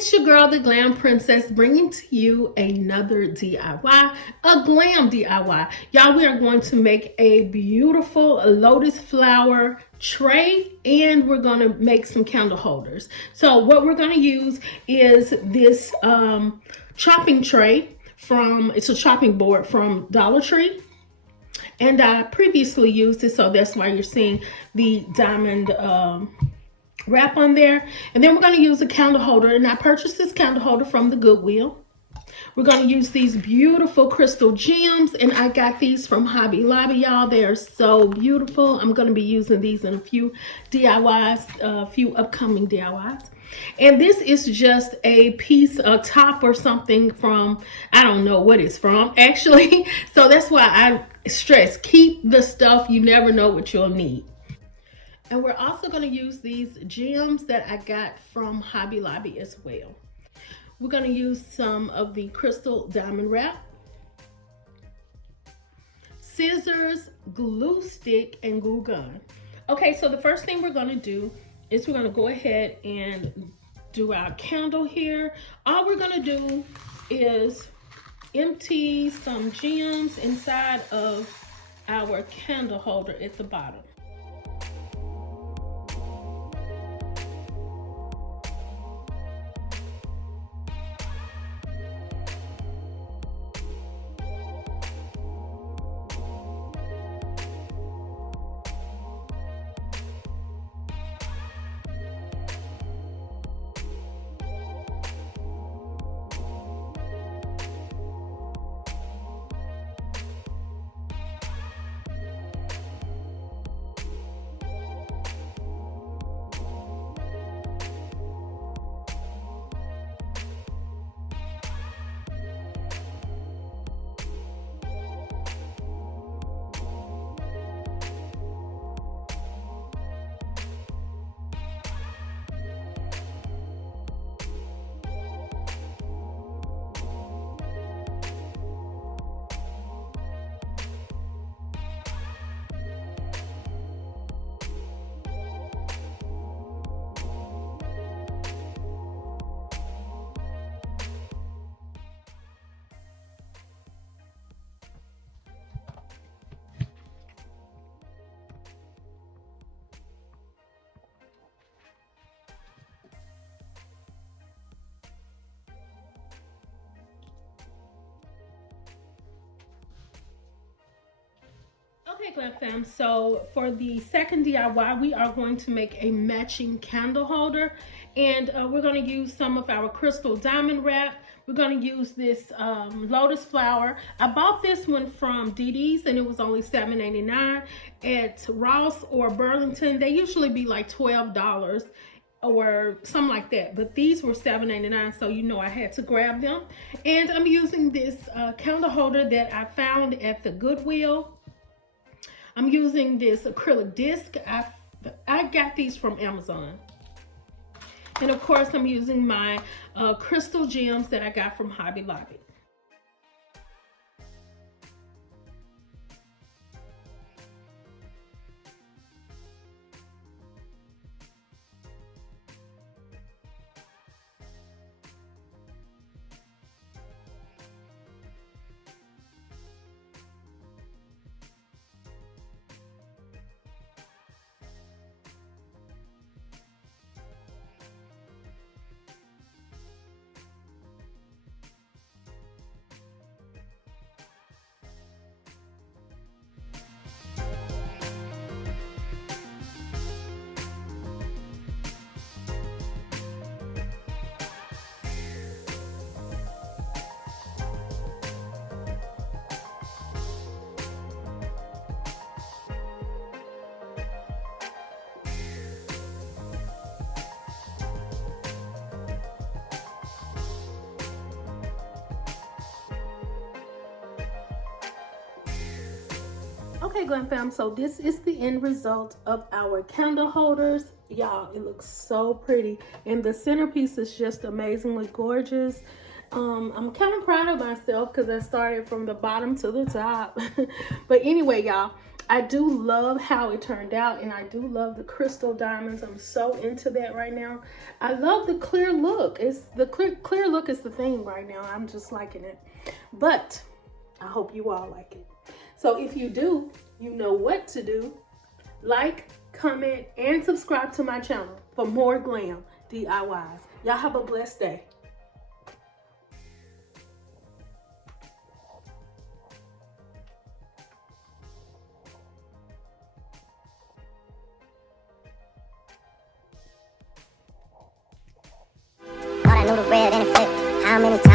It's your girl, the Glam Princess, bringing to you another DIY, a glam DIY. Y'all, we are going to make a beautiful lotus flower tray, and we're going to make some candle holders. So what we're going to use is this chopping tray it's a chopping board from Dollar Tree. And I previously used it, so that's why you're seeing the diamond wrap on there. And then we're going to use a candle holder, and I purchased this candle holder from the Goodwill. We're going to use these beautiful crystal gems, and I got these from Hobby Lobby, y'all. They are so beautiful. I'm going to be using these in a few DIYs, a few upcoming DIYs. And this is just a piece, a top or something from, I don't know what it's from, actually. So that's why I stress, keep the stuff. You never know what you'll need. And we're also going to use these gems that I got from Hobby Lobby as well. We're going to use some of the crystal diamond wrap, scissors, glue stick, and glue gun. Okay, so the first thing we're going to do is we're going to go ahead and do our candle here. All we're going to do is empty some gems inside of our candle holder at the bottom. Okay, Glam fam, so for the second DIY, we are going to make a matching candle holder, and we're going to use some of our crystal diamond wrap. We're going to use this lotus flower. I bought this one from DD's, and it was only $7.99. At Ross or Burlington, they usually be like $12 or something like that, but these were $7.99, so you know I had to grab them. And I'm using this candle holder that I found at the Goodwill. I'm using this acrylic disc. I got these from Amazon. And of course, I'm using my crystal gems that I got from Hobby Lobby. Okay, Glam fam, so this is the end result of our candle holders. Y'all, it looks so pretty, and the centerpiece is just amazingly gorgeous. I'm kind of proud of myself because I started from the bottom to the top. But anyway, y'all, I do love how it turned out, and I do love the crystal diamonds. I'm so into that right now. I love the clear look. It's the clear look is the thing right now. I'm just liking it. But I hope you all like it. So if you do, you know what to do. Like, comment, and subscribe to my channel for more glam DIYs. Y'all have a blessed day. Thought I knew the red and it flipped. How many times